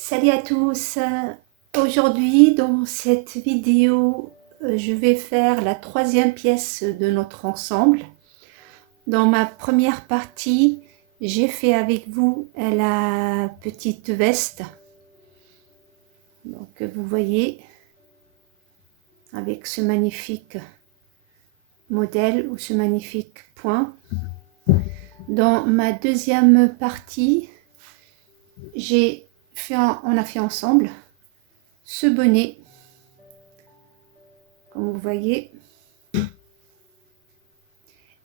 Salut à tous. Aujourd'hui dans cette vidéo je vais faire la troisième pièce de notre ensemble. Dans ma première partie j'ai fait avec vous la petite veste, donc vous voyez avec ce magnifique modèle ou ce magnifique point. Dans ma deuxième partie on a fait ensemble ce bonnet, comme vous voyez.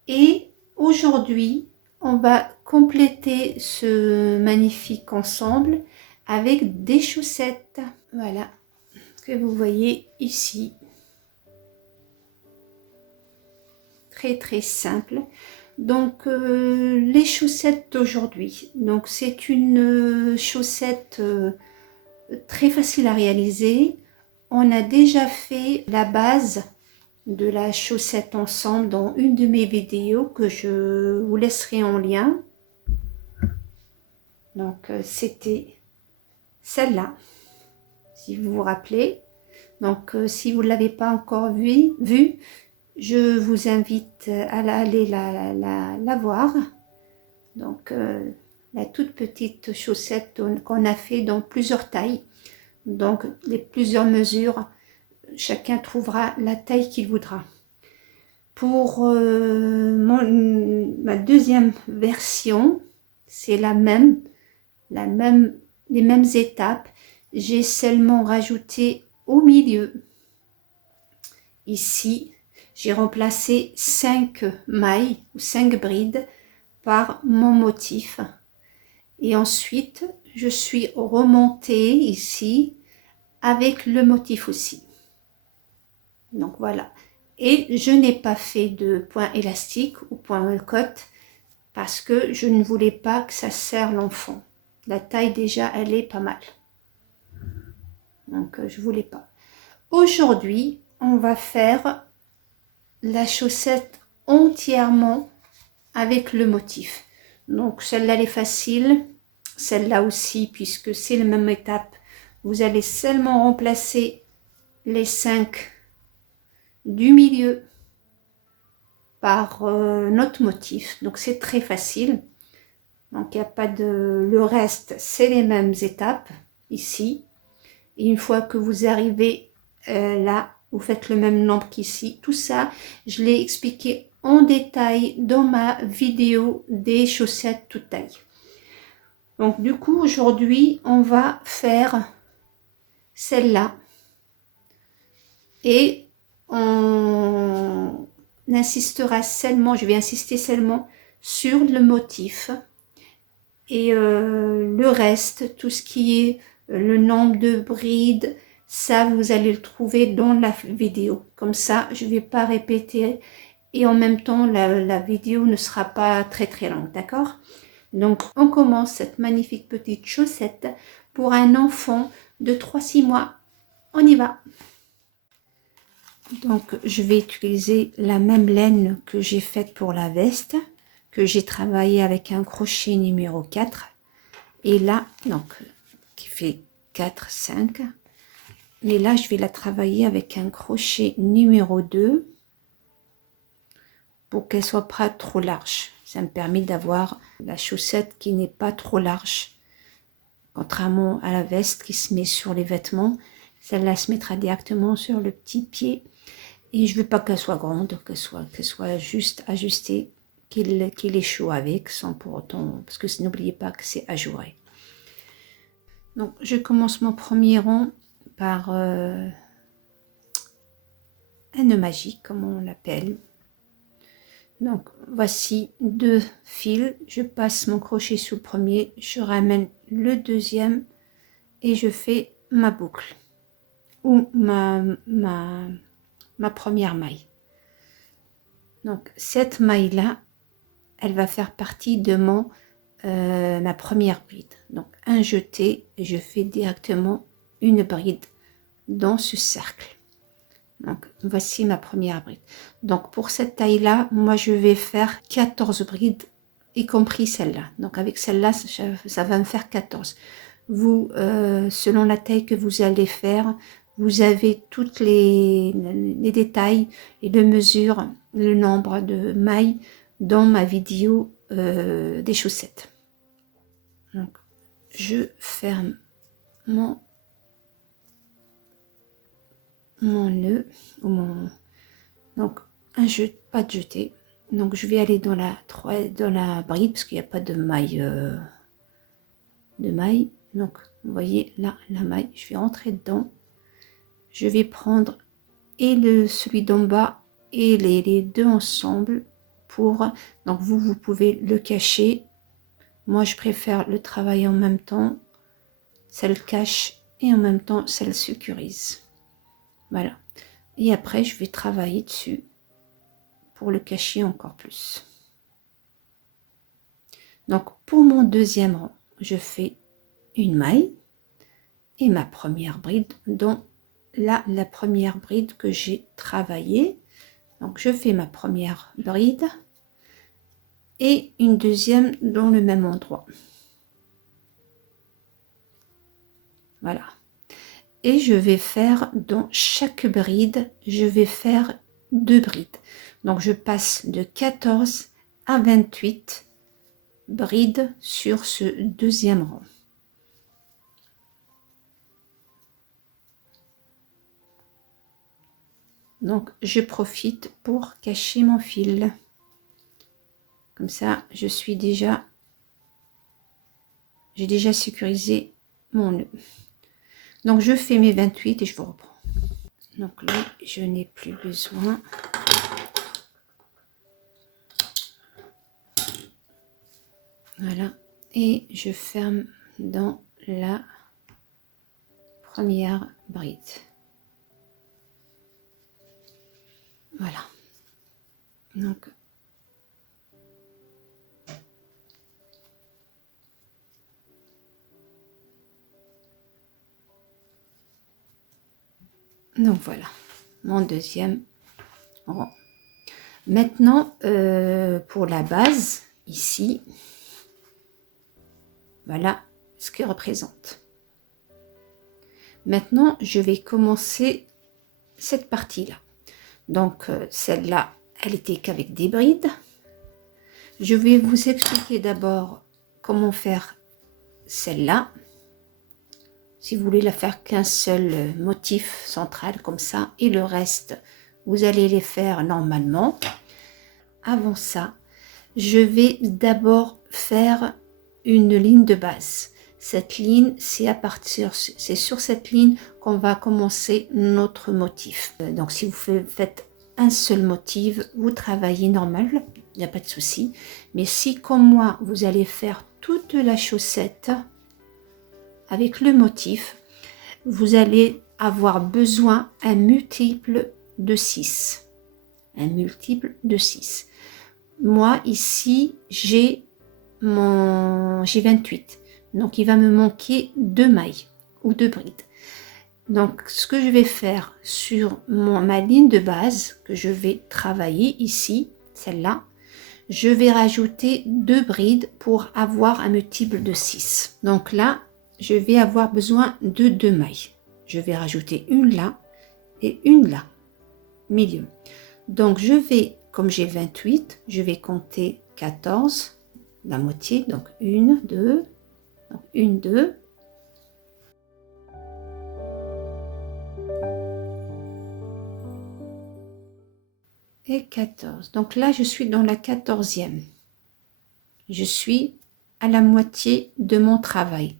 Et aujourd'hui, on va compléter ce magnifique ensemble avec des chaussettes. Voilà, que vous voyez ici. Très très simple. Donc les chaussettes d'aujourd'hui, donc c'est une chaussette très facile à réaliser. On a déjà fait la base de la chaussette ensemble dans une de mes vidéos que je vous laisserai en lien. Donc c'était celle-là, si vous vous rappelez. Donc si vous ne l'avez pas encore vue, je vous invite à aller la voir. Donc la toute petite chaussette qu'on a fait dans plusieurs tailles, donc les plusieurs mesures, chacun trouvera la taille qu'il voudra. Pour ma deuxième version, c'est les mêmes étapes. J'ai seulement rajouté au milieu, ici, j'ai remplacé 5 mailles ou 5 brides par mon motif. Et ensuite, je suis remontée ici avec le motif aussi. Donc voilà. Et je n'ai pas fait de point élastique ou point cotte parce que je ne voulais pas que ça serre l'enfant. La taille déjà, elle est pas mal. Donc je voulais pas. Aujourd'hui, on va faire la chaussette entièrement avec le motif. Donc celle-là, elle est facile. Celle-là aussi, puisque c'est la même étape. Vous allez seulement remplacer les 5 du milieu par notre motif, donc c'est très facile. Donc il n'y a pas de... le reste, c'est les mêmes étapes ici. Et une fois que vous arrivez là, vous faites le même nombre qu'ici. Tout ça, je l'ai expliqué en détail dans ma vidéo des chaussettes toute taille. Donc du coup, aujourd'hui, on va faire celle-là. Et on insistera seulement, je vais insister seulement sur le motif. Et le reste, tout ce qui est le nombre de brides, ça vous allez le trouver dans la vidéo. Comme ça, je ne vais pas répéter et en même temps, la vidéo ne sera pas très très longue, d'accord? Donc, on commence cette magnifique petite chaussette pour un enfant de 3-6 mois. On y va! Donc, je vais utiliser la même laine que j'ai faite pour la veste, que j'ai travaillé avec un crochet numéro 4. Et là, donc, qui fait 4, 5. Et là, je vais la travailler avec un crochet numéro 2 pour qu'elle soit pas trop large. Ça me permet d'avoir la chaussette qui n'est pas trop large. Contrairement à la veste qui se met sur les vêtements, celle-là se mettra directement sur le petit pied. Et je veux pas qu'elle soit grande, qu'elle soit juste ajustée, qu'il est chaud avec, sans pour autant, parce que n'oubliez pas que c'est ajouré. Donc je commence mon premier rond par un nœud magique, comme on l'appelle. Donc voici 2 fils, je passe mon crochet sous le premier, je ramène le deuxième et je fais ma boucle ou ma première maille. Donc cette maille là, elle va faire partie de ma première bride. Donc un jeté, et je fais directement une bride dans ce cercle. Donc voici ma première bride. Donc pour cette taille là, moi je vais faire 14 brides, y compris celle-là. Donc avec celle-là, ça va me faire 14. Vous, selon la taille que vous allez faire, vous avez toutes les détails et les mesures, le nombre de mailles dans ma vidéo des chaussettes. Donc, je ferme mon nœud, donc un jeu, pas de jeté. Donc je vais aller dans la bride parce qu'il n'y a pas de maille, donc vous voyez là la maille, je vais rentrer dedans, je vais prendre et celui d'en bas et les deux ensemble pour, donc vous pouvez le cacher, moi je préfère le travailler en même temps, ça le cache et en même temps ça le sécurise. Voilà, et après je vais travailler dessus pour le cacher encore plus. Donc pour mon deuxième rang, je fais une maille et ma première bride dans la première bride que j'ai travaillée. Donc je fais ma première bride et une deuxième dans le même endroit. Voilà. Et je vais faire dans chaque bride, je vais faire 2 brides. Donc je passe de 14 à 28 brides sur ce deuxième rang. Donc je profite pour cacher mon fil. Comme ça, j'ai déjà sécurisé mon nœud. Donc je fais mes 28 et je vous reprends. Donc là, je n'ai plus besoin. Voilà. Et je ferme dans la première bride. Voilà. Donc voilà, mon deuxième rang. Maintenant, pour la base, ici, voilà ce qu'il représente. Maintenant, je vais commencer cette partie-là. Donc, celle-là, elle était qu'avec des brides. Je vais vous expliquer d'abord comment faire celle-là. Si vous voulez la faire qu'un seul motif central comme ça, et le reste, vous allez les faire normalement. Avant ça, je vais d'abord faire une ligne de base. Cette ligne, c'est sur cette ligne qu'on va commencer notre motif. Donc si vous faites un seul motif, vous travaillez normal, il n'y a pas de souci. Mais si comme moi, vous allez faire toute la chaussette avec le motif, vous allez avoir besoin d'un multiple de 6. Un multiple de 6. Moi, ici, j'ai 28. Donc, il va me manquer 2 mailles ou 2 brides. Donc, ce que je vais faire sur ma ligne de base, que je vais travailler ici, celle-là, je vais rajouter 2 brides pour avoir un multiple de 6. Donc là, je vais avoir besoin de 2 mailles. Je vais rajouter une là et une là, milieu. Donc, je vais, comme j'ai 28, je vais compter 14, la moitié, donc 1, 2, donc 1, 2. Et 14. Donc là, je suis dans la 14e. Je suis à la moitié de mon travail.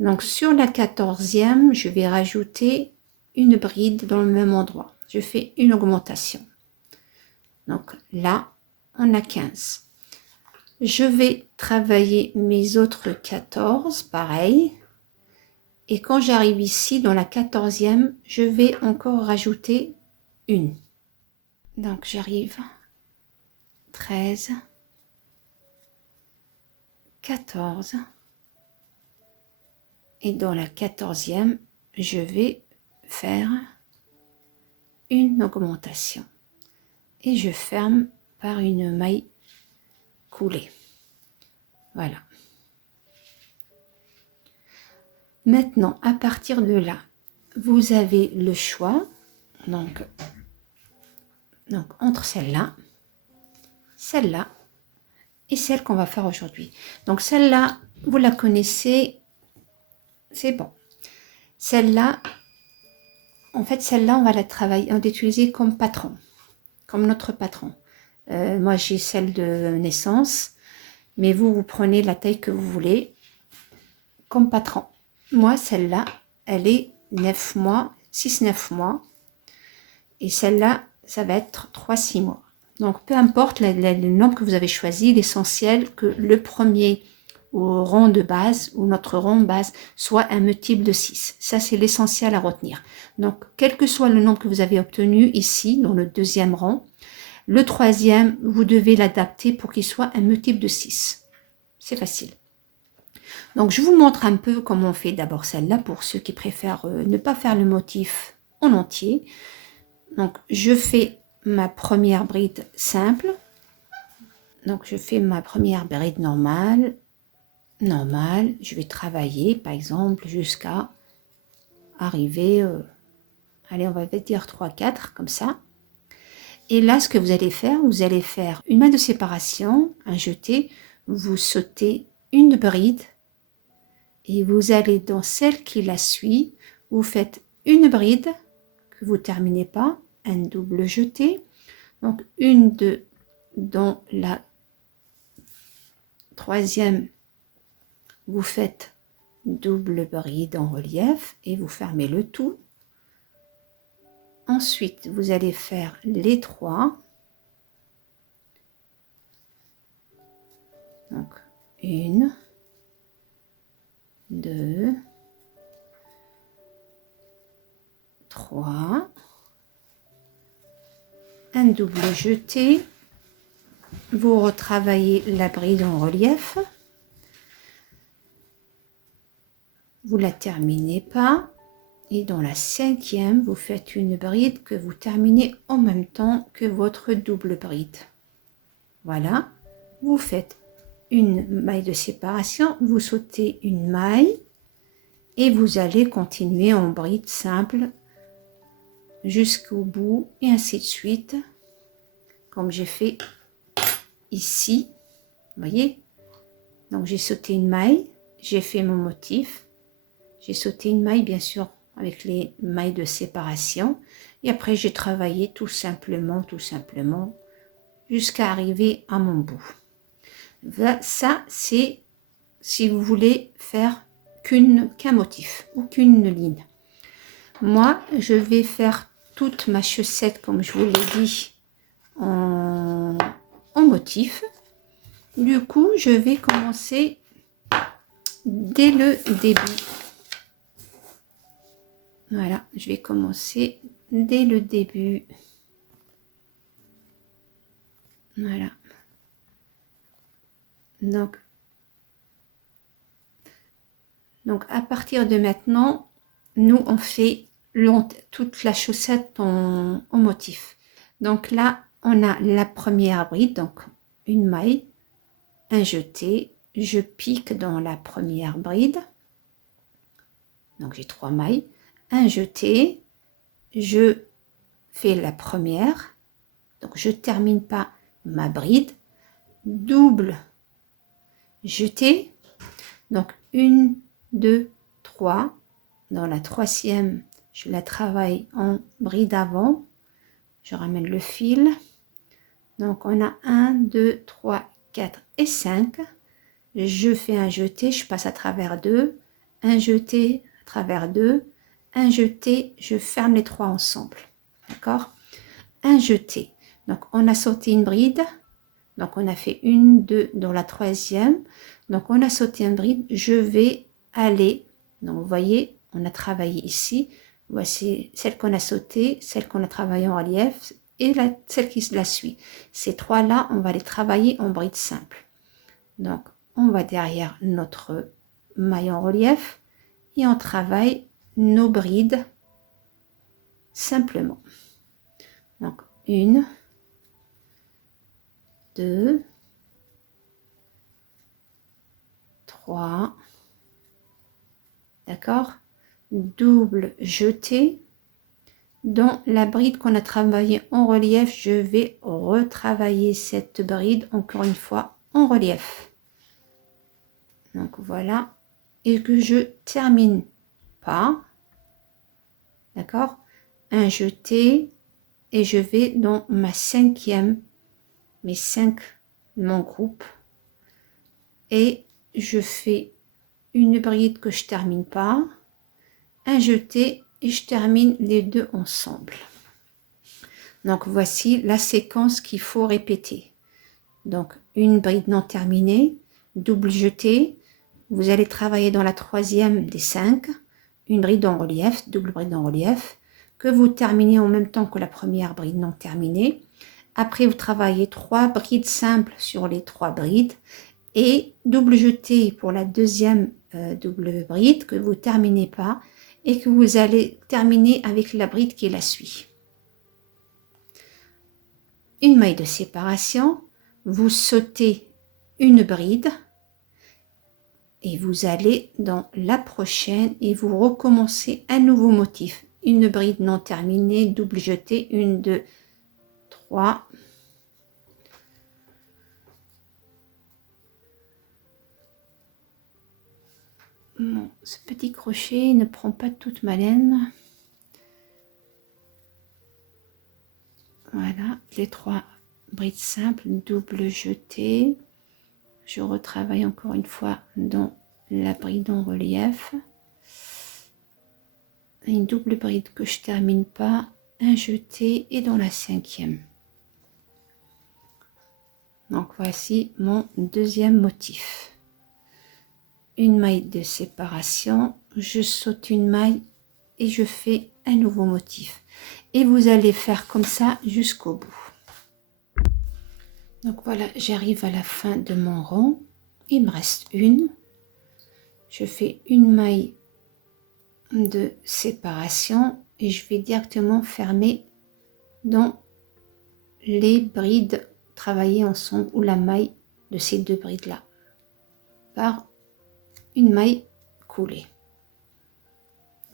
Donc sur la 14e, je vais rajouter une bride dans le même endroit. Je fais une augmentation. Donc là, on a 15. Je vais travailler mes autres 14, pareil. Et quand j'arrive ici, dans la 14e, je vais encore rajouter une. Donc j'arrive 13, 14. Et dans la 14e, je vais faire une augmentation. Et je ferme par une maille coulée. Voilà. Maintenant, à partir de là, vous avez le choix, donc entre celle-là et celle qu'on va faire aujourd'hui. Donc celle-là, vous la connaissez, c'est bon. Celle-là, en fait, celle-là, on va la travailler, on va l'utiliser comme patron, comme notre patron. Moi, j'ai celle de naissance, mais vous prenez la taille que vous voulez comme patron. Moi, celle-là, elle est 9 mois, 6-9 mois. Et celle-là, ça va être 3-6 mois. Donc, peu importe le nombre que vous avez choisi, l'essentiel que le premier au rang de base ou notre rang de base soit un multiple de 6. Ça, c'est l'essentiel à retenir. Donc, quel que soit le nombre que vous avez obtenu ici, dans le deuxième rang, le troisième, vous devez l'adapter pour qu'il soit un multiple de 6. C'est facile. Donc, je vous montre un peu comment on fait d'abord celle-là pour ceux qui préfèrent ne pas faire le motif en entier. Donc, je fais ma première bride simple. Donc, je fais ma première bride normale. Je vais travailler, par exemple, jusqu'à arriver, allez, on va dire 3-4, comme ça. Et là, ce que vous allez faire une maille de séparation, un jeté, vous sautez une bride et vous allez dans celle qui la suit, vous faites une bride que vous terminez pas, un double jeté, donc une, deux, dans la troisième, vous faites double bride en relief et vous fermez le tout. Ensuite, vous allez faire les 3. Donc, 1, 2, 3. Un double jeté. Vous retravaillez la bride en relief. Vous la terminez pas. Et dans la cinquième, vous faites une bride que vous terminez en même temps que votre double bride. Voilà. Vous faites une maille de séparation, vous sautez une maille et vous allez continuer en bride simple jusqu'au bout et ainsi de suite, comme j'ai fait ici. Vous voyez? Donc j'ai sauté une maille, j'ai fait mon motif, j'ai sauté une maille bien sûr avec les mailles de séparation et après j'ai travaillé tout simplement jusqu'à arriver à mon bout. Ça c'est si vous voulez faire qu'un motif ou qu'une ligne. Moi je vais faire toute ma chaussette comme je vous l'ai dit en motif. Du coup je vais commencer dès le début. Voilà, je vais commencer dès le début. Voilà. Donc à partir de maintenant, nous on fait toute la chaussette en motif. Donc là, on a la première bride, donc une maille, un jeté, je pique dans la première bride. Donc j'ai 3 mailles, un jeté, je fais la première, donc je termine pas ma bride, double jeté, donc 1, 2, 3, dans la troisième, je la travaille en bride avant, je ramène le fil, donc on a 1, 2, 3, 4 et 5, je fais un jeté, je passe à travers 2, un jeté à travers 2, un jeté, je ferme les 3 ensemble, d'accord, un jeté, donc on a sauté une bride, donc on a fait 1, 2 dans la troisième, donc on a sauté une bride, je vais aller, donc vous voyez, on a travaillé ici, voici celle qu'on a sautée, celle qu'on a travaillé en relief et celle qui la suit. Ces 3 là, on va les travailler en bride simple. Donc on va derrière notre maille en relief et on travaille nos brides simplement. Donc 1, 2, 3, d'accord, double jeté. Dans la bride qu'on a travaillé en relief, je vais retravailler cette bride encore une fois en relief. Donc voilà, et que je termine pas, d'accord, un jeté, et je vais dans ma cinquième, mes 5, mon groupe, et je fais une bride que je termine pas, un jeté, et je termine les deux ensemble. Donc voici la séquence qu'il faut répéter. Donc une bride non terminée, double jeté, vous allez travailler dans la troisième des 5, une bride en relief, double bride en relief, que vous terminez en même temps que la première bride non terminée. Après vous travaillez 3 brides simples sur les 3 brides et double jeté pour la deuxième double bride que vous terminez pas et que vous allez terminer avec la bride qui la suit. Une maille de séparation, vous sautez une bride et vous allez dans la prochaine et vous recommencez un nouveau motif. Une bride non terminée, double jeté, 1, 2, 3. Bon, ce petit crochet ne prend pas toute ma laine. Voilà, les 3 brides simples, double jeté. Je retravaille encore une fois dans la bride en relief. Une double bride que je termine pas, un jeté et dans la cinquième. Donc voici mon deuxième motif. Une maille de séparation, je saute une maille et je fais un nouveau motif. Et vous allez faire comme ça jusqu'au bout. Donc voilà, j'arrive à la fin de mon rang. Il me reste une. Je fais une maille de séparation et je vais directement fermer dans les brides travaillées ensemble ou la maille de ces deux brides là par une maille coulée.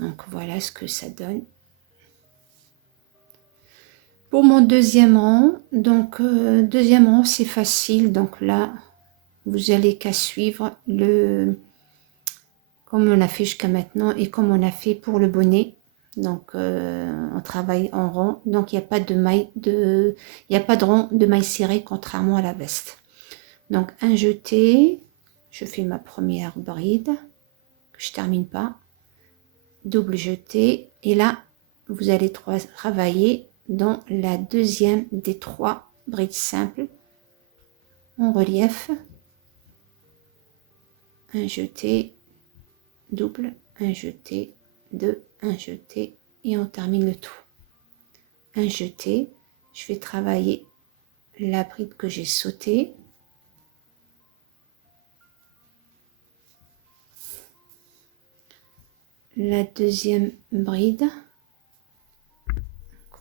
Donc voilà ce que ça donne. Pour mon deuxième rang, donc deuxième rang c'est facile, donc là vous allez qu'à suivre le comme on a fait jusqu'à maintenant et comme on a fait pour le bonnet. Donc on travaille en rang, donc il n'y a pas de maille il n'y a pas de rang de maille serrée contrairement à la veste. Donc un jeté, je fais ma première bride que je termine pas, double jeté et là vous allez travailler dans la deuxième des 3 brides simples en relief, un jeté, double, un jeté, 2, un jeté et on termine le tout. Un jeté, je vais travailler la bride que j'ai sautée, la deuxième bride,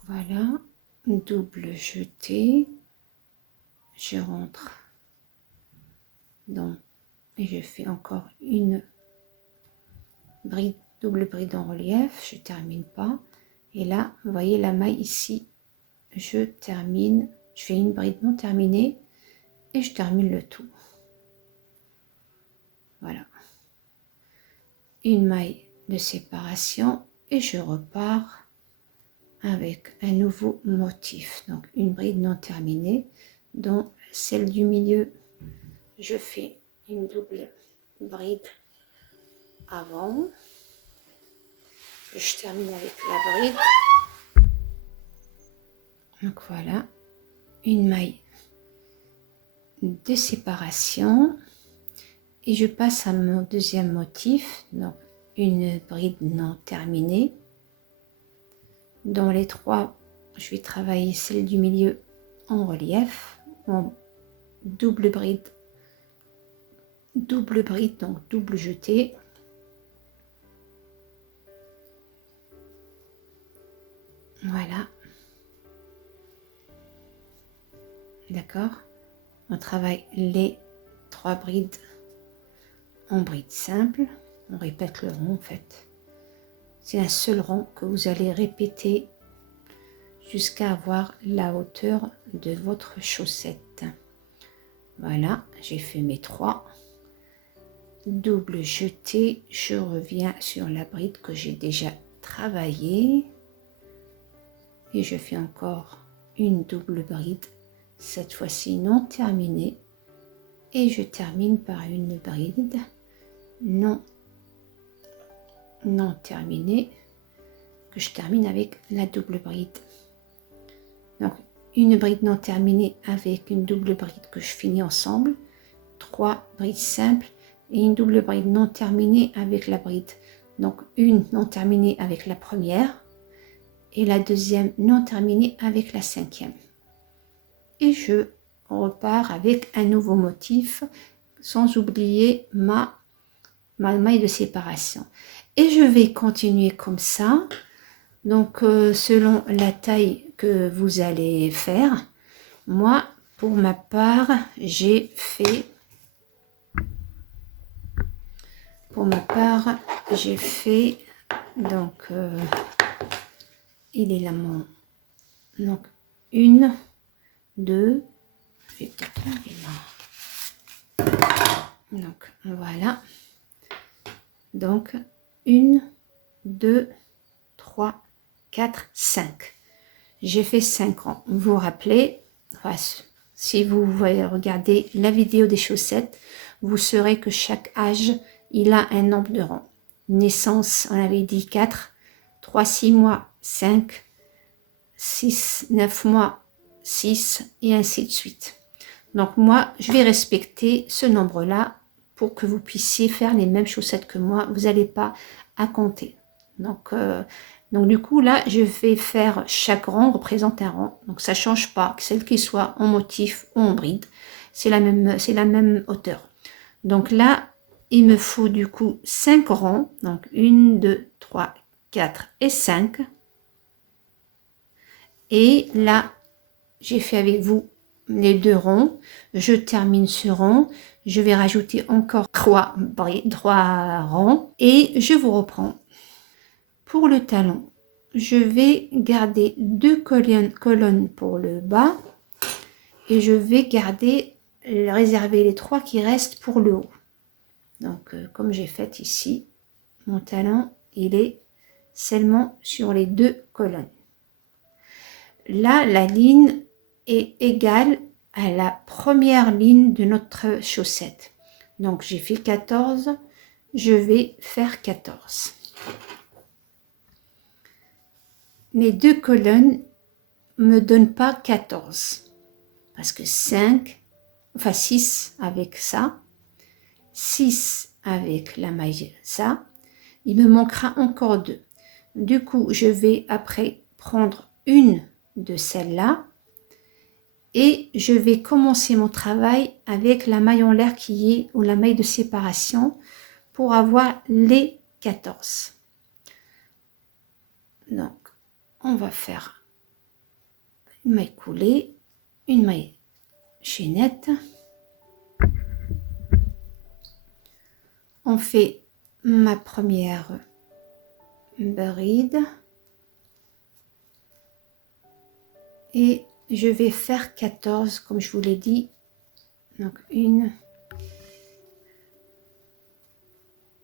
voilà, double jeté, je rentre dans et je fais encore une bride, double bride en relief, je termine pas et là vous voyez la maille ici, je termine, je fais une bride non terminée et je termine le tout. Voilà, une maille de séparation et je repars avec un nouveau motif, donc une bride non terminée. Dans celle du milieu je fais une double bride avant, je termine avec la bride, donc voilà, une maille de séparation et je passe à mon deuxième motif, donc une bride non terminée. Dans les 3 je vais travailler celle du milieu en relief, en double bride, donc double jeté, voilà, d'accord, on travaille les 3 brides en bride simple, On répète le rond en fait. C'est un seul rond que vous allez répéter jusqu'à avoir la hauteur de votre chaussette. Voilà, j'ai fait mes 3. Double jeté, je reviens sur la bride que j'ai déjà travaillée. Et je fais encore une double bride, cette fois-ci non terminée. Et je termine par une bride non terminée, que je termine avec la double bride. Donc une bride non terminée avec une double bride que je finis ensemble, 3 brides simples et une double bride non terminée avec la bride. Donc une non terminée avec la première et la deuxième non terminée avec la 5e. Et je repars avec un nouveau motif sans oublier ma maille de séparation. Et je vais continuer comme ça. Donc selon la taille que vous allez faire, moi pour ma part j'ai fait donc il est là mon donc 1 2 je vais peut-être enlever donc voilà donc 1 2 3 4 5 j'ai fait 5 rangs. Vous vous rappelez, si vous voyez regarder la vidéo des chaussettes, vous saurez que chaque âge il a un nombre de rangs. Naissance, on avait dit 4, 3, 6 mois, 5, 6, 9 mois, 6 et ainsi de suite. Donc moi, je vais respecter ce nombre-là pour que vous puissiez faire les mêmes chaussettes que moi. Vous n'allez pas à compter. Donc du coup, là, je vais faire chaque rang représente un rang. Donc ça ne change pas, que celle qui soit en motif ou en bride. C'est la même hauteur. Donc là, il me faut du coup 5 rangs. Donc 1, 2, 3, 4 et 5. Et là, j'ai fait avec vous les 2 ronds. Je termine ce rond. Je vais rajouter encore 3 rangs. Et je vous reprends. Pour le talon, je vais garder 2 colonnes pour le bas. Et je vais réserver les 3 qui restent pour le haut. Donc, comme j'ai fait ici, mon talon, il est seulement sur les 2 colonnes. Là, la ligne est égale à la première ligne de notre chaussette. Donc, j'ai fait 14, je vais faire 14. Les 2 colonnes me donnent pas 14. Parce que 6 avec ça, 6 avec la maille ça, il me manquera encore 2. Du coup, je vais après prendre une de celles-là et je vais commencer mon travail avec la maille en l'air qui est, ou la maille de séparation, pour avoir les 14. Donc, on va faire une maille coulée, une maille chaînette. On fait ma première bride et je vais faire 14 comme je vous l'ai dit. Donc 1,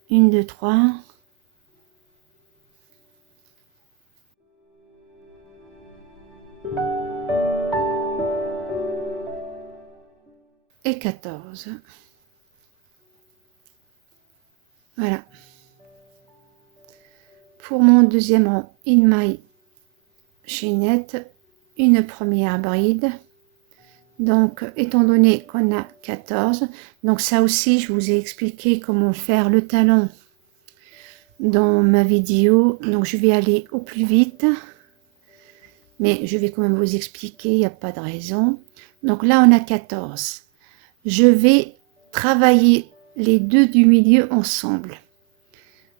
2, 3. Et 14. Voilà. Pour mon deuxième rang, une maille chaînette, une première bride. Donc, étant donné qu'on a 14, donc ça aussi, je vous ai expliqué comment faire le talon dans ma vidéo. Donc, je vais aller au plus vite, mais je vais quand même vous expliquer, il n'y a pas de raison. Donc là, on a 14. Je vais travailler les 2 du milieu ensemble.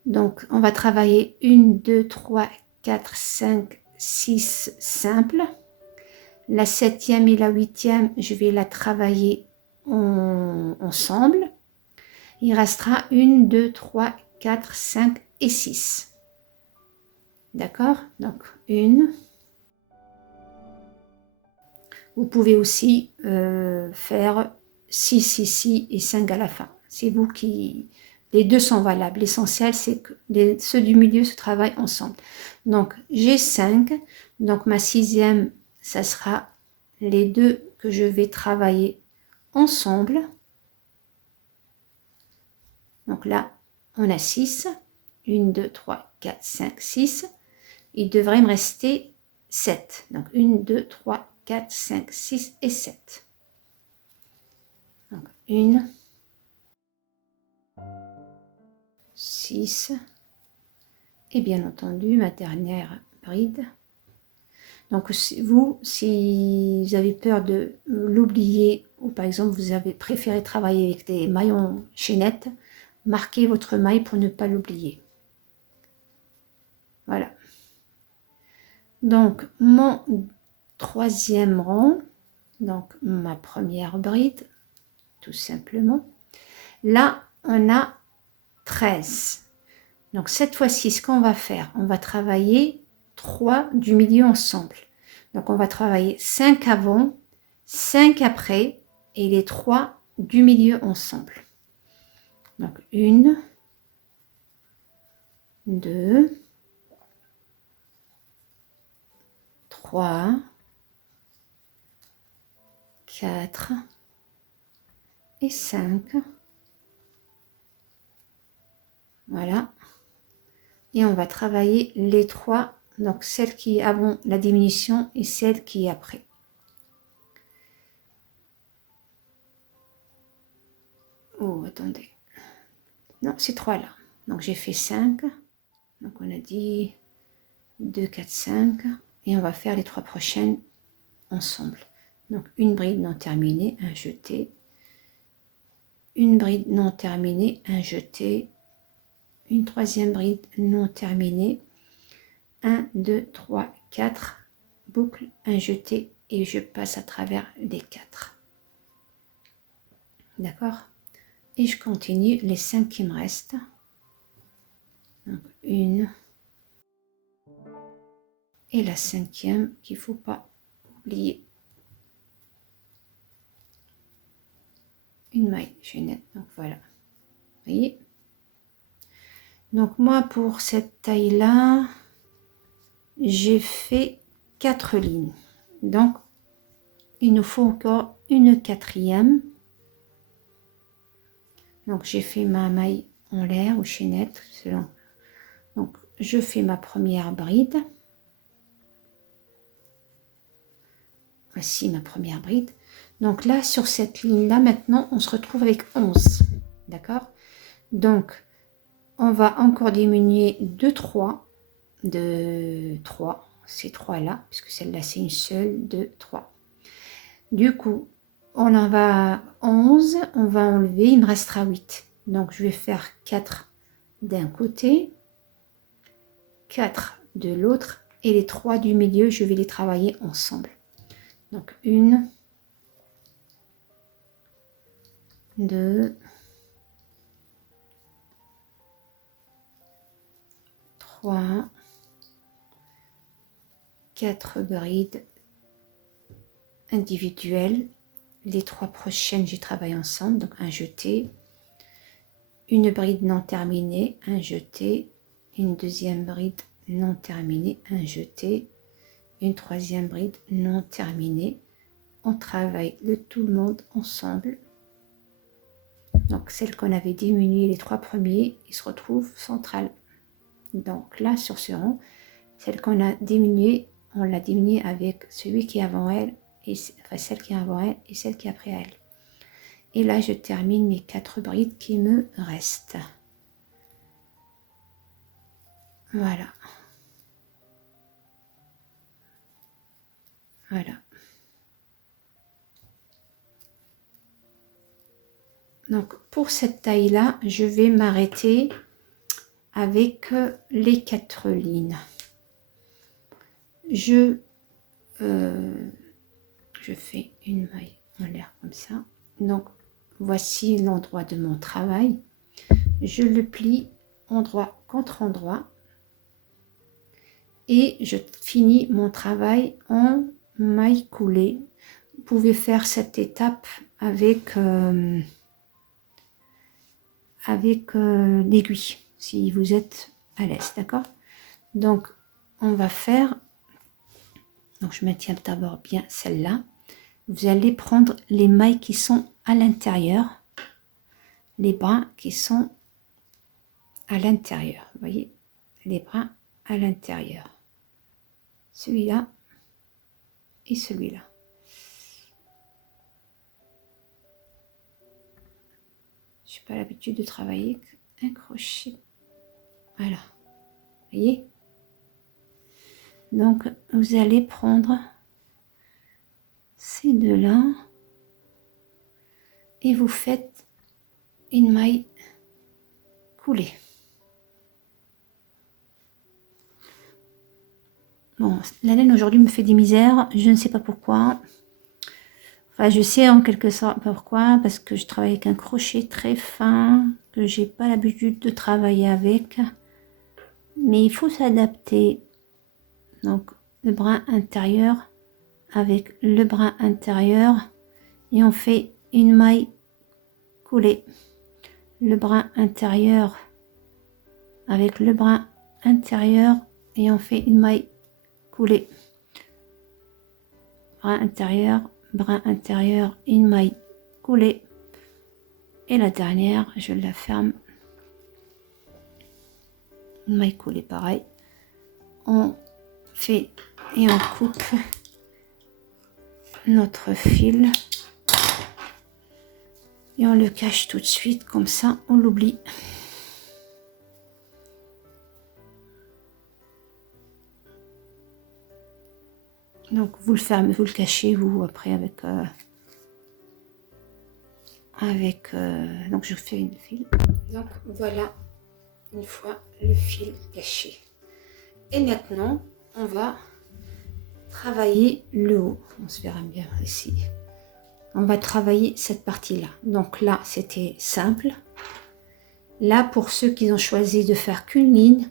Donc, on va travailler 1, 2, 3, 4, 5, 6 simples. La 7e et la 8e, je vais la travailler ensemble. Il restera 1, 2, 3, 4, 5 et 6. D'accord? Donc, une. Vous pouvez aussi faire 6, 6, 6 et 5 à la fin. C'est vous qui... Les deux sont valables. L'essentiel, c'est que ceux du milieu se travaillent ensemble. Donc, j'ai 5. Donc, ma sixième, ça sera les deux que je vais travailler ensemble. Donc là, on a 6. 1, 2, 3, 4, 5, 6. Il devrait me rester 7. Donc 1, 2, 3, 4, 5, 6 et 7. Donc 1, 6. Et bien entendu, ma dernière bride. Donc vous, si vous avez peur de l'oublier, ou par exemple vous avez préféré travailler avec des maillons chaînettes, marquez votre maille pour ne pas l'oublier. Voilà. Donc mon troisième rang, donc ma première bride, tout simplement. Là, on a 13. Donc cette fois-ci, ce qu'on va faire, on va travailler 3 du milieu ensemble. Donc on va travailler 5 avant, 5 après et les 3 du milieu ensemble. Donc 1, 2, 3, 4 et 5. Voilà. Et on va travailler les 3, donc celle qui est avant la diminution et celle qui est après. Oh, attendez. Non, c'est 3 là. Donc j'ai fait 5. Donc on a dit 2, 4, 5. Et on va faire les 3 prochaines ensemble. Donc une bride non terminée, un jeté. Une bride non terminée, un jeté. Une troisième bride non terminée. 1, 2, 3, 4. Boucle, un jeté. Et je passe à travers les 4. D'accord? Et je continue les 5 qui me restent. Donc une. Et la cinquième qu'il ne faut pas oublier. Une maille chaînette. Donc voilà. Vous voyez? Donc moi pour cette taille là, j'ai fait 4 lignes. Donc il nous faut encore une quatrième. Donc j'ai fait ma maille en l'air ou chaînette selon. Donc je fais ma première bride. Voici ma première bride. Donc là sur cette ligne là maintenant on se retrouve avec 11. D'accord? Donc on va encore diminuer de 3. De 3. Ces 3 là, puisque celle-là c'est une seule, 2, 3. Du coup, on en va 11, on va enlever, il me restera 8. Donc je vais faire 4 d'un côté, 4 de l'autre, et les 3 du milieu, je vais les travailler ensemble. Donc 1, 2, 3, 4 brides individuelles. Les 3 prochaines, j'ai travaillé ensemble, donc un jeté, une bride non terminée, un jeté, une deuxième bride non terminée, un jeté, une troisième bride non terminée. On travaille tout le monde ensemble. Donc celle qu'on avait diminué les 3 premiers, ils se retrouvent centrales. Donc là sur ce rang, celle qu'on a diminuée, on l'a diminuée avec celui qui est avant elle, et, enfin celle qui est avant elle et celle qui est après elle. Et là je termine mes 4 brides qui me restent. Voilà. Voilà. Donc pour cette taille là, je vais m'arrêter avec les 4 lignes. Je fais une maille en l'air comme ça. Donc voici l'endroit de mon travail. Je le plie endroit contre endroit. Et je finis mon travail en maille coulée. Vous pouvez faire cette étape avec l'aiguille, si vous êtes à l'aise, d'accord? Donc, on va faire, donc je maintiens d'abord bien celle-là. Vous allez prendre les mailles qui sont à l'intérieur, les brins qui sont à l'intérieur, vous voyez, les brins à l'intérieur. Celui-là et celui-là. Je n'ai pas l'habitude de travailler avec un crochet. Voilà. Vous voyez? Donc, vous allez prendre ces deux-là et vous faites une maille coulée. Bon, la laine aujourd'hui me fait des misères, je ne sais pas pourquoi. Enfin, je sais en quelque sorte pourquoi, parce que je travaille avec un crochet très fin, que j'ai pas l'habitude de travailler avec. Mais il faut s'adapter. Donc, le brin intérieur avec le brin intérieur et on fait une maille coulée. Le brin intérieur avec le brin intérieur et on fait une maille coulée. Brin intérieur, une maille coulée. Et la dernière, je la ferme. Une maille coulée, pareil. On fait et on coupe notre fil. Et on le cache tout de suite, comme ça on l'oublie. Donc vous le fermez, vous le cachez vous après avec donc je fais une fil. Donc voilà, une fois le fil caché. Et maintenant on va travailler le haut. On se verra bien ici. On va travailler cette partie là. Donc là c'était simple. Là pour ceux qui ont choisi de faire qu'une ligne,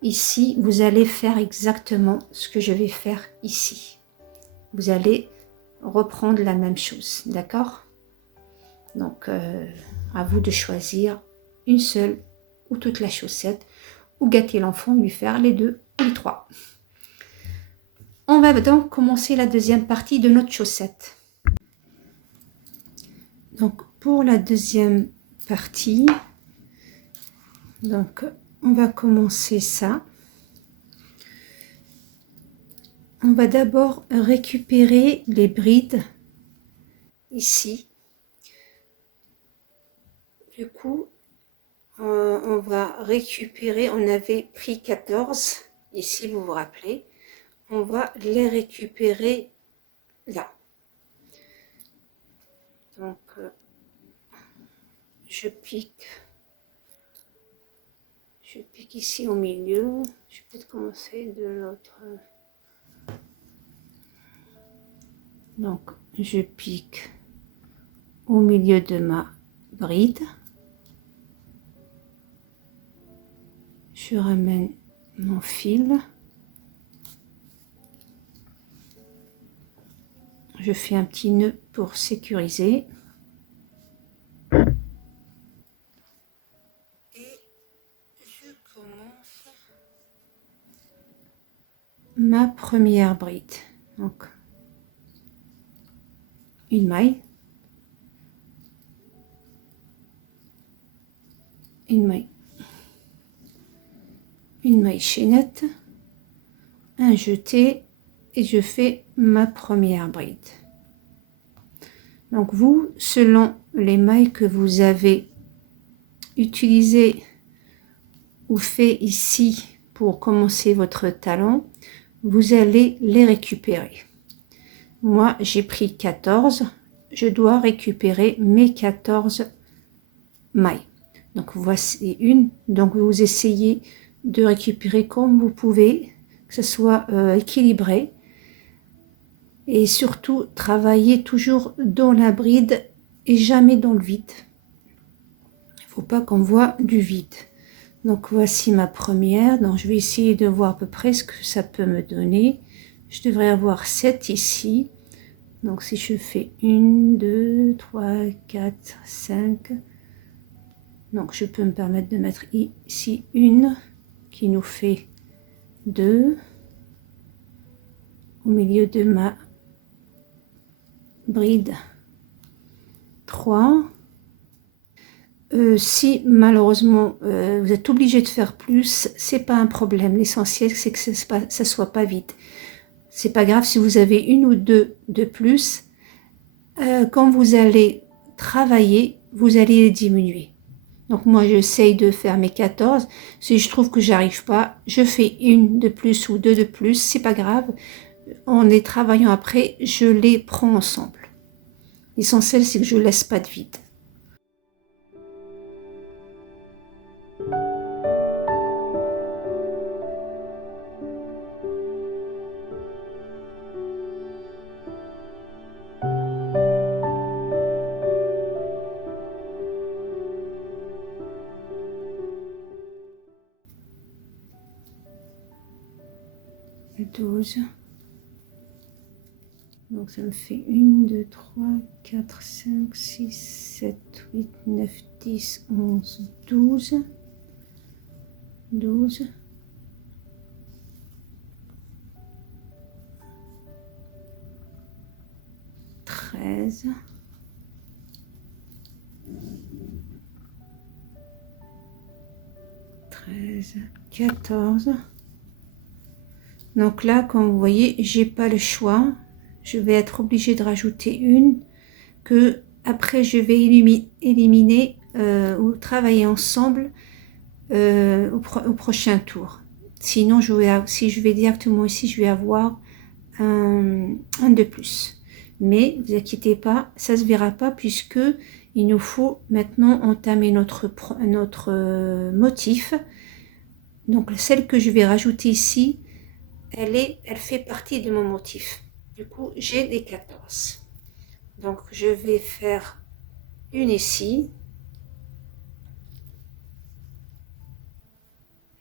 ici vous allez faire exactement ce que je vais faire ici. Vous allez reprendre la même chose, d'accord? Donc, à vous de choisir une seule ou toute la chaussette, ou gâter l'enfant, lui faire les deux ou les trois. On va donc commencer la deuxième partie de notre chaussette. Donc, pour la deuxième partie, donc, on va commencer ça. On va d'abord récupérer les brides ici. Du coup, on va récupérer, on avait pris 14, ici vous vous rappelez, on va les récupérer là. Donc, je pique ici au milieu, je vais peut-être commencer de l'autre. Donc, je pique au milieu de ma bride. Je ramène mon fil. Je fais un petit nœud pour sécuriser. Et je commence ma première bride. Donc, une maille, une maille chaînette, un jeté et je fais ma première bride. Donc vous, selon les mailles que vous avez utilisées ou fait ici pour commencer votre talon, vous allez les récupérer. Moi, j'ai pris 14, je dois récupérer mes 14 mailles. Donc voici une, donc vous essayez de récupérer comme vous pouvez, que ce soit équilibré. Et surtout, travailler toujours dans la bride et jamais dans le vide. Il ne faut pas qu'on voit du vide. Donc voici ma première. Donc je vais essayer de voir à peu près ce que ça peut me donner. Je devrais avoir 7 ici. Donc si je fais 1, 2, 3, 4, 5. Donc je peux me permettre de mettre ici une qui nous fait 2 au milieu de ma bride. 3. Si malheureusement vous êtes obligé de faire plus, c'est pas un problème. L'essentiel c'est que ça soit pas vide. C'est pas grave si vous avez une ou deux de plus. Quand vous allez travailler, vous allez les diminuer. Donc moi j'essaye de faire mes 14. Si je trouve que j'arrive pas, je fais une de plus ou deux de plus. C'est pas grave. En les travaillant après, je les prends ensemble. L'essentiel c'est que je laisse pas de vide. Le 12. Donc ça me fait 1, 2, 3, 4, 5, 6, 7, 8, 9, 10, 11, 12. 12. 13. 13, 14. Donc là, comme vous voyez, j'ai pas le choix. Je vais être obligée de rajouter une que après je vais éliminer ou travailler ensemble au prochain tour. Sinon, si je vais directement ici, je vais avoir un de plus. Mais vous inquiétez pas, ça se verra pas puisque il nous faut maintenant entamer notre motif. Donc celle que je vais rajouter ici, elle fait partie de mon motif. Du coup, j'ai des 14. Donc je vais faire une ici.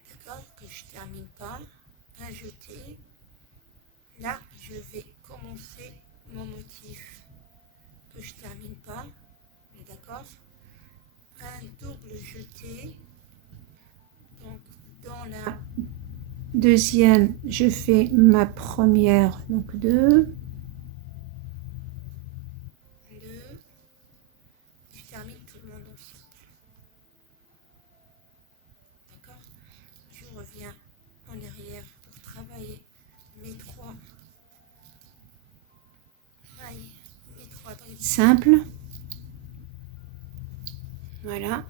D'accord, que je termine pas. Ajouter. Là, je vais commencer mon motif que je termine pas. D'accord. Un double jeté. Donc dans la deuxième, je fais ma première, donc 2. 2. Je termine tout le monde ensemble. D'accord. Je reviens en arrière pour travailler mes 3 mailles, mes 3 brides simples. Voilà.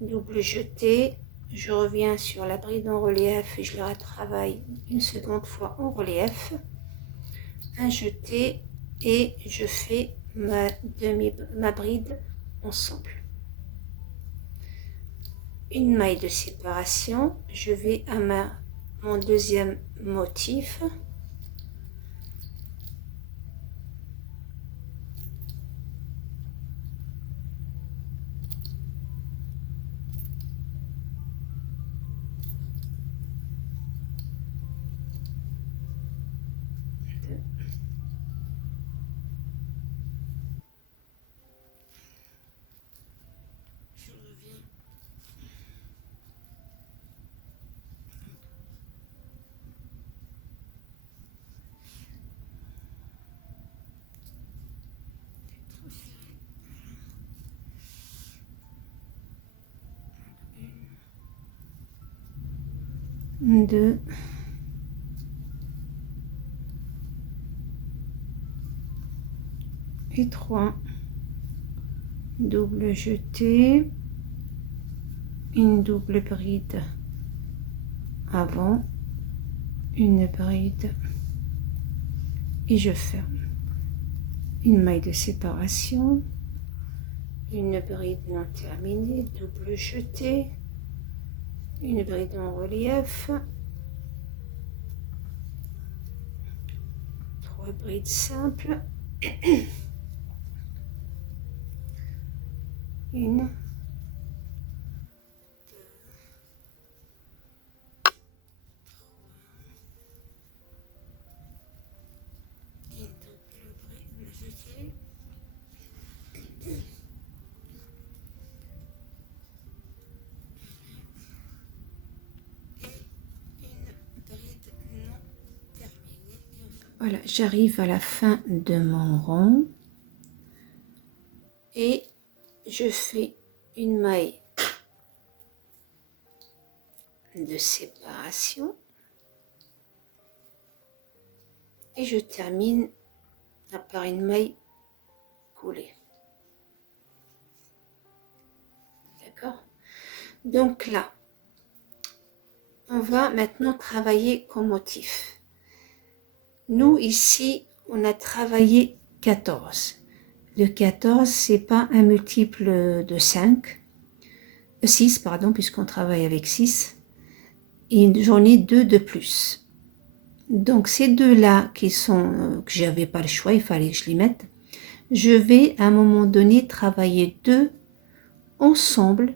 Double jeté. Je reviens sur la bride en relief et je la retravaille une seconde fois en relief. Un jeté et je fais ma bride ensemble. Une maille de séparation. Je vais à mon deuxième motif. Je reviens. Une, 2. Et 3. Double jeté. Une double bride avant, une bride et je ferme. Une maille de séparation, une bride non terminée, double jeté, une bride en relief, 3 brides simples, une, 2, Voilà, j'arrive à la fin de mon rond et je fais une maille de séparation et je termine par une maille coulée. D'accord? Donc là, on va maintenant travailler comme motif. Nous, ici, on a travaillé 14. Le 14, c'est pas un multiple de 5. 6, pardon, puisqu'on travaille avec 6. Et j'en ai 2 de plus. Donc, ces deux-là qui sont, que j'avais pas le choix, il fallait que je les mette. Je vais, à un moment donné, travailler 2 ensemble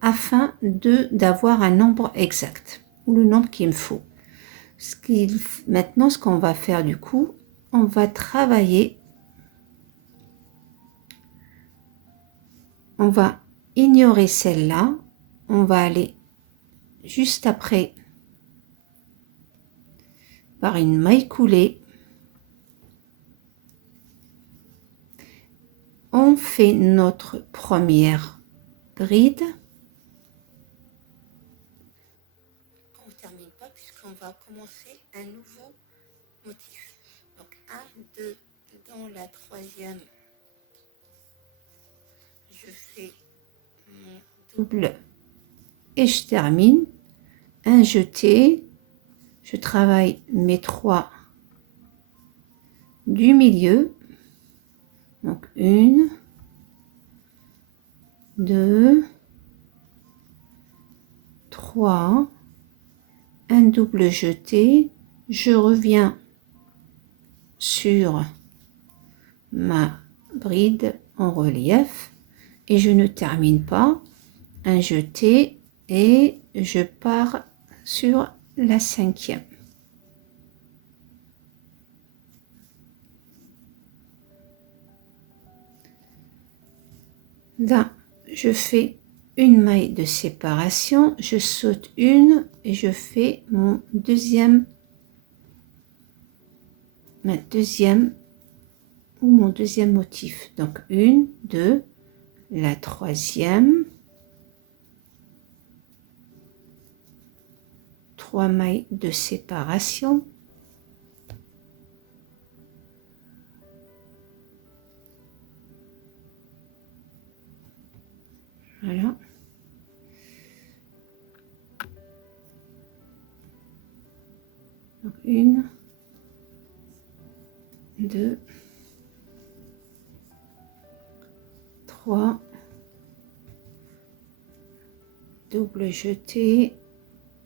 afin d'avoir un nombre exact, ou le nombre qu'il me faut. Maintenant, ce qu'on va faire du coup, on va travailler, on va ignorer celle-là, on va aller juste après par une maille coulée. On fait notre première bride. On ne termine pas puisqu'on va commencer un nouveau motif. Donc 1, 2, dans la troisième, je fais mon double et je termine. Un jeté, je travaille mes 3 du milieu. Donc 1, 2, 3, un double jeté, je reviens sur ma bride en relief et je ne termine pas, un jeté et je pars sur la 5e. Là, je fais une maille de séparation, je saute une et je fais ma deuxième ou mon deuxième motif. Donc 1, 2, la troisième, 3 mailles de séparation. Voilà. Donc 1, 2, 3, double jeté,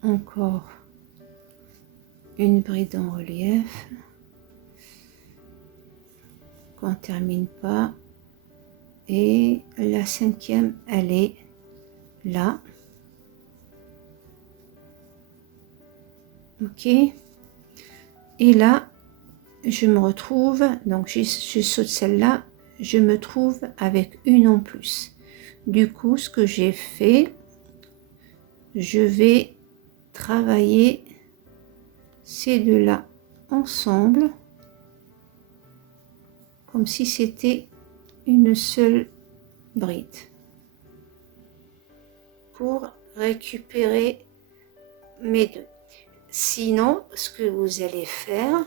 encore une bride en relief, qu'on termine pas, et la 5e elle est là. Ok, et là je me retrouve, donc je saute celle-là, je me trouve avec une en plus. Du coup, ce que j'ai fait, je vais travailler ces deux-là ensemble, comme si c'était une seule bride, pour récupérer mes deux. Sinon, ce que vous allez faire,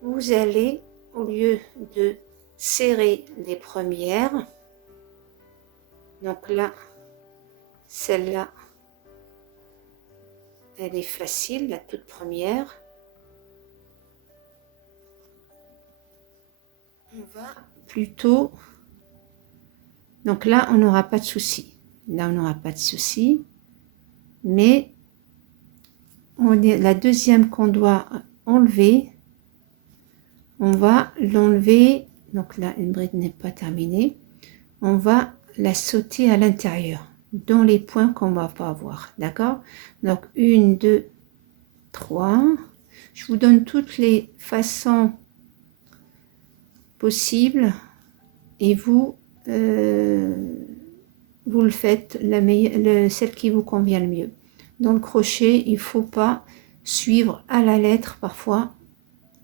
vous allez, au lieu de serrer les premières, donc là, celle-là, elle est facile, la toute première. On va plutôt, donc là, on n'aura pas de souci. Là, on n'aura pas de souci, mais la deuxième qu'on doit enlever, on va l'enlever. Donc là, une bride n'est pas terminée. On va la sauter à l'intérieur, dans les points qu'on va pas avoir. D'accord? Donc 1, 2, 3. Je vous donne toutes les façons possibles et vous, vous le faites celle qui vous convient le mieux. Dans le crochet, il faut pas suivre à la lettre parfois.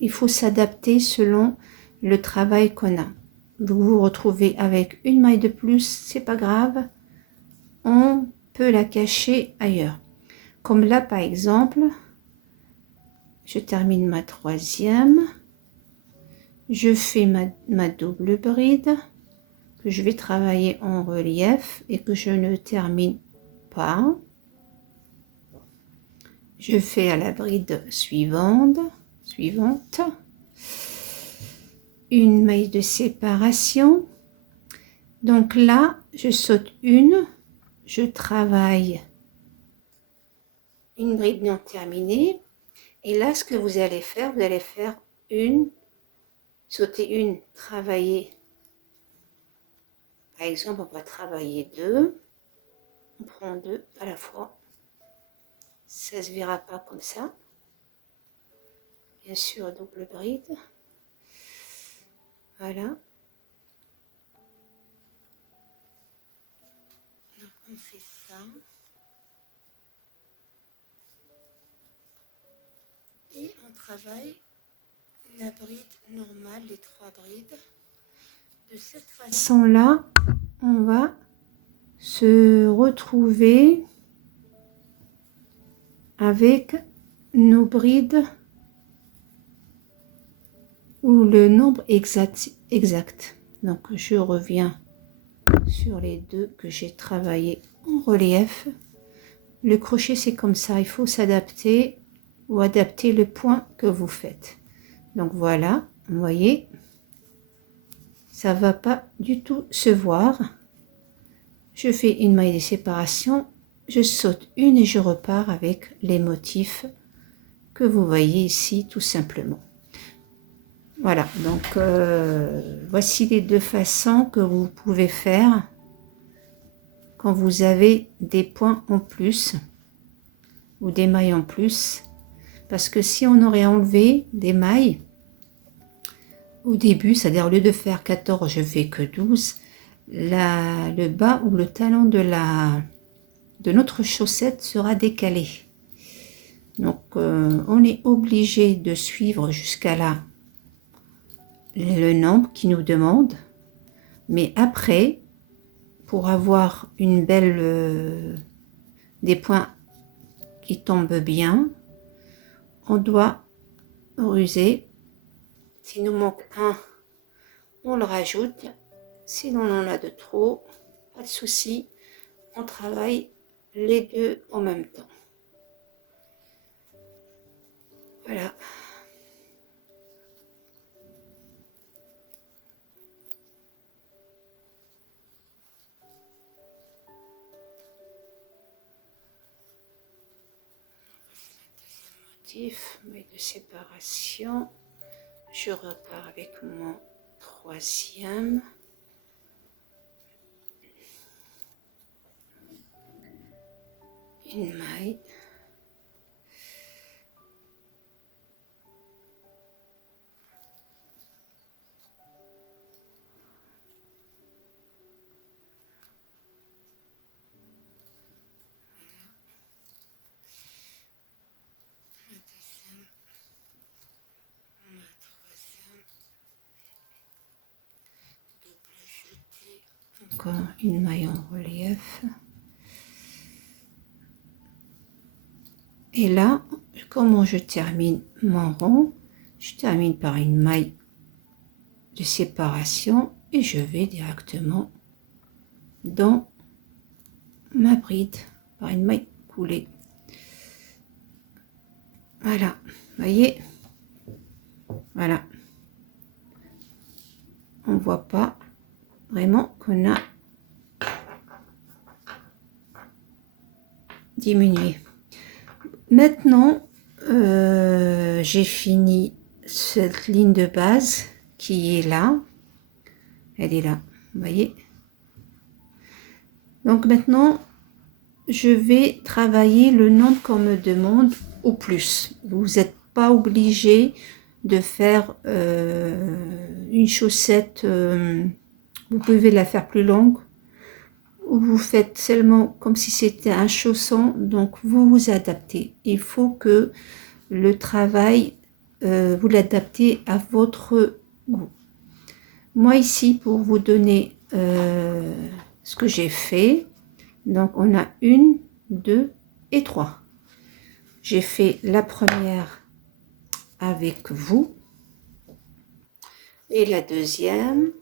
il faut s'adapter selon le travail qu'on a. Vous vous retrouvez avec une maille de plus, c'est pas grave, on peut la cacher ailleurs. Comme là par exemple, je termine ma troisième, je fais ma double bride que je vais travailler en relief et que je ne termine pas. Je fais à la bride suivante, une maille de séparation. Donc là, je saute une, je travaille une bride non terminée. Et là, ce que vous allez faire une, sauter une, travailler. Par exemple, on va travailler deux. On prend deux à la fois. Ça se verra pas comme ça. Bien sûr, double bride. Voilà. Donc on fait ça. Et on travaille la bride normale, les trois brides. De cette façon-là, on va se retrouver avec nos brides ou le nombre exact. Donc je reviens sur les deux que j'ai travaillé en relief. Le crochet c'est comme ça, il faut s'adapter ou adapter le point que vous faites. Donc voilà, vous voyez, ça va pas du tout se voir. Je fais une maille de séparation, je saute une et je repars avec les motifs que vous voyez ici tout simplement. Voilà, donc voici les deux façons que vous pouvez faire quand vous avez des points en plus ou des mailles en plus. Parce que si on aurait enlevé des mailles au début, c'est-à-dire au lieu de faire 14, je fais que 12, le bas ou le talon de notre chaussette sera décalé. Donc on est obligé de suivre jusqu'à là le nombre qui nous demande, mais après, pour avoir une belle des points qui tombent bien, on doit ruser. S'il nous manque un, on le rajoute. Si on en a de trop, pas de souci, on travaille les deux en même temps. Voilà. Maille de séparation, je repars avec mon troisième, une maille, encore une maille en relief. Et là, comment je termine mon rond? Je termine par une maille de séparation et je vais directement dans ma bride par une maille coulée. Voilà, voyez, voilà. On voit pas vraiment qu'on a diminué. Maintenant, j'ai fini cette ligne de base qui est là. Elle est là, vous voyez. Donc maintenant, je vais travailler le nombre qu'on me demande au plus. Vous n'êtes pas obligé de faire une chaussette, vous pouvez la faire plus longue, ou vous faites seulement comme si c'était un chausson, donc vous vous adaptez. Il faut que le travail vous l'adaptez à votre goût. Moi ici, pour vous donner ce que j'ai fait, donc on a 1, 2 et 3. J'ai fait la première avec vous et la deuxième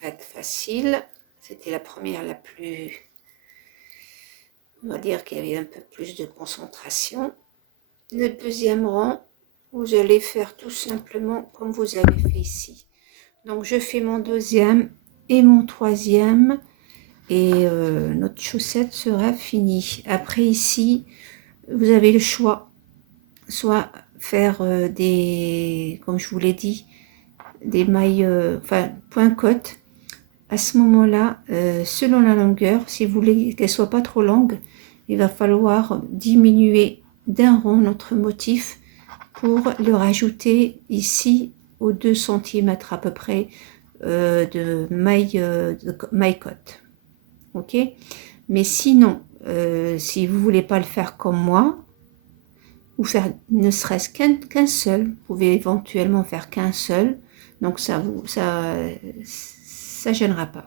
va être facile. C'était la première la plus, on va dire qu'il y avait un peu plus de concentration. Le deuxième rang, vous allez faire tout simplement comme vous avez fait ici. Donc je fais mon deuxième et mon troisième et notre chaussette sera finie. Après ici, vous avez le choix, soit faire des, comme je vous l'ai dit, des mailles, enfin point cotte. À ce moment-là, selon la longueur, si vous voulez qu'elle soit pas trop longue, il va falloir diminuer d'un rond notre motif pour le rajouter ici aux 2 cm à peu près de maille cotte. Ok, mais sinon, si vous voulez pas le faire comme moi, ou faire ne serait-ce qu'un seul, vous pouvez éventuellement faire qu'un seul, donc ça gênera pas.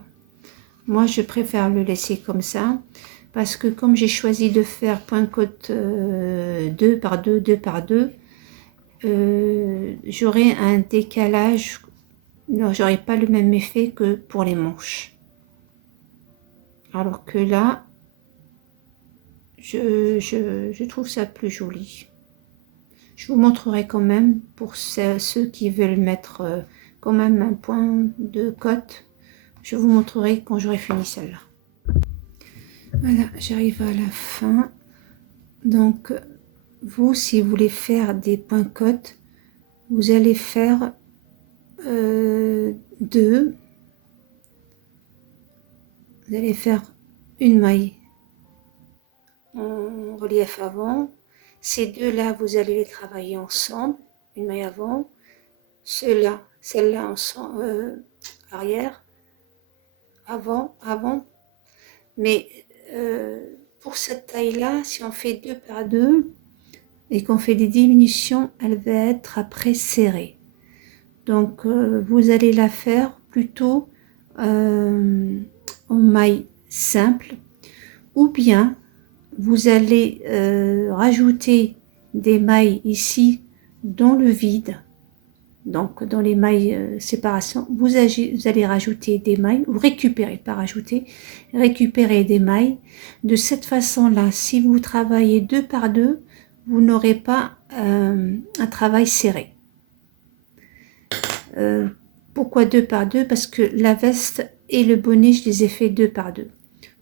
Moi je préfère le laisser comme ça parce que comme j'ai choisi de faire point cotte 2 par 2 2 par 2, j'aurai un décalage, non, j'aurai pas le même effet que pour les manches, alors que là je trouve ça plus joli. Je vous montrerai quand même pour ceux qui veulent mettre quand même un point de cotte. Je vous montrerai quand j'aurai fini celle-là. Voilà, j'arrive à la fin. Donc, vous, si vous voulez faire des points cotte, vous allez faire 2. Vous allez faire une maille en relief avant. Ces deux-là, vous allez les travailler ensemble, une maille avant. Celle-là ensemble, arrière, avant. Mais pour cette taille-là, si on fait 2 par 2 et qu'on fait des diminutions, elle va être après serrée. Donc vous allez la faire plutôt en maille simple, ou bien vous allez rajouter des mailles ici dans le vide. Donc dans les mailles séparation, vous allez rajouter des mailles, ou récupérer, pas rajouter, récupérer des mailles. De cette façon-là, si vous travaillez 2 par 2, vous n'aurez pas un travail serré. Pourquoi 2 par 2? Parce que la veste et le bonnet, je les ai fait 2 par 2.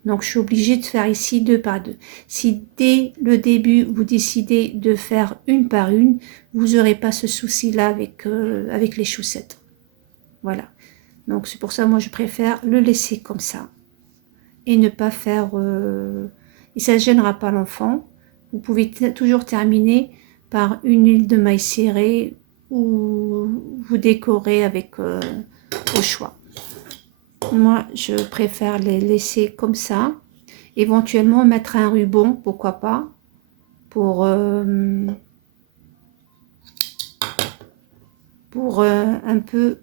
Donc je suis obligée de faire ici 2 par 2. Si dès le début vous décidez de faire une par une, vous n'aurez pas ce souci là avec les chaussettes. Voilà. Donc c'est pour ça moi je préfère le laisser comme ça et ne pas faire et ça ne gênera pas l'enfant. Vous pouvez toujours terminer par une huile de maille serrée ou vous décorer avec au choix. Moi, je préfère les laisser comme ça. Éventuellement, mettre un ruban, pourquoi pas, pour un peu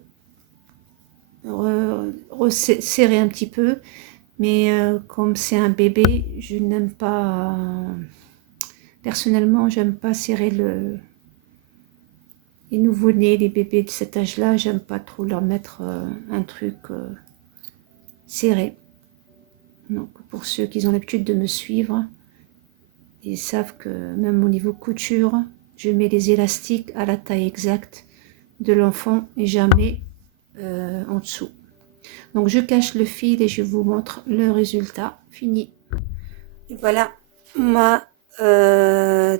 serrer un petit peu. Mais comme c'est un bébé, je n'aime pas... personnellement, j'aime pas serrer les nouveau-nés, les bébés de cet âge-là. J'aime pas trop leur mettre un truc... serré. Donc pour ceux qui ont l'habitude de me suivre, ils savent que même au niveau couture, je mets les élastiques à la taille exacte de l'enfant et jamais en dessous. Donc je cache le fil et je vous montre le résultat fini. Et voilà, ma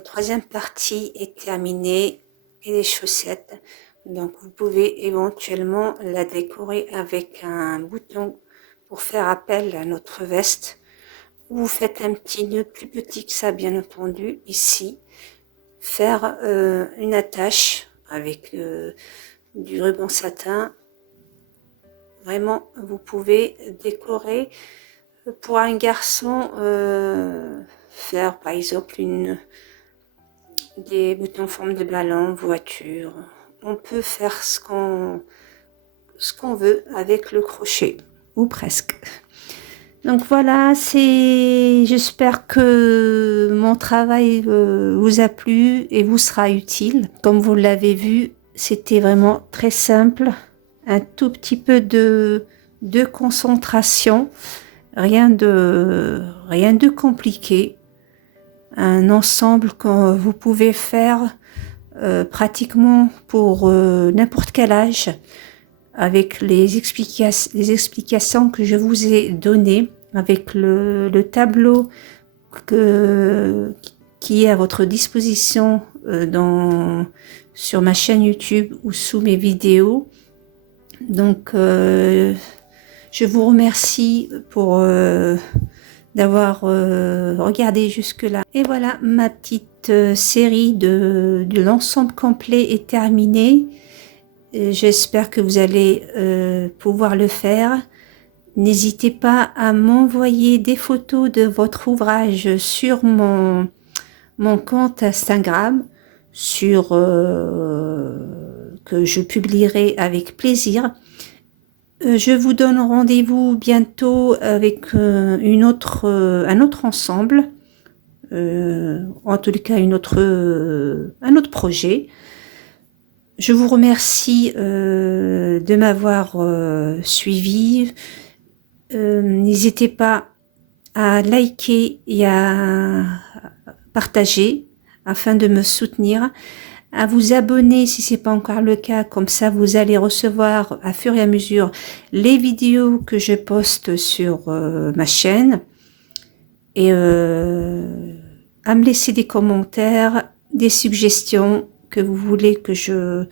troisième partie est terminée et les chaussettes. Donc vous pouvez éventuellement la décorer avec un bouton pour faire appel à notre veste. Vous faites un petit nœud plus petit que ça, bien entendu, ici. Faire une attache avec du ruban satin. Vraiment, vous pouvez décorer. Pour un garçon, faire par exemple des boutons en forme de ballon, voiture. On peut faire ce qu'on veut avec le crochet, ou presque. Donc voilà, j'espère que mon travail vous a plu et vous sera utile. Comme vous l'avez vu, c'était vraiment très simple, un tout petit peu de concentration, rien de compliqué. Un ensemble que vous pouvez faire pratiquement pour n'importe quel âge, avec les explications que je vous ai données, avec le tableau qui est à votre disposition sur ma chaîne YouTube ou sous mes vidéos. Donc, je vous remercie pour d'avoir regardé jusque-là. Et voilà, ma petite série de l'ensemble complet est terminée. J'espère que vous allez pouvoir le faire. N'hésitez pas à m'envoyer des photos de votre ouvrage sur mon compte Instagram, que je publierai avec plaisir. Je vous donne rendez-vous bientôt avec un autre ensemble, en tout cas un autre projet. Je vous remercie de m'avoir suivi. N'hésitez pas à liker et à partager afin de me soutenir, à vous abonner si ce n'est pas encore le cas, comme ça vous allez recevoir à fur et à mesure les vidéos que je poste sur ma chaîne, et à me laisser des commentaires, des suggestions que vous voulez que je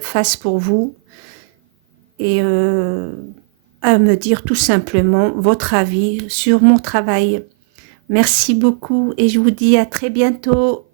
fasse pour vous, et à me dire tout simplement votre avis sur mon travail. Merci beaucoup et je vous dis à très bientôt.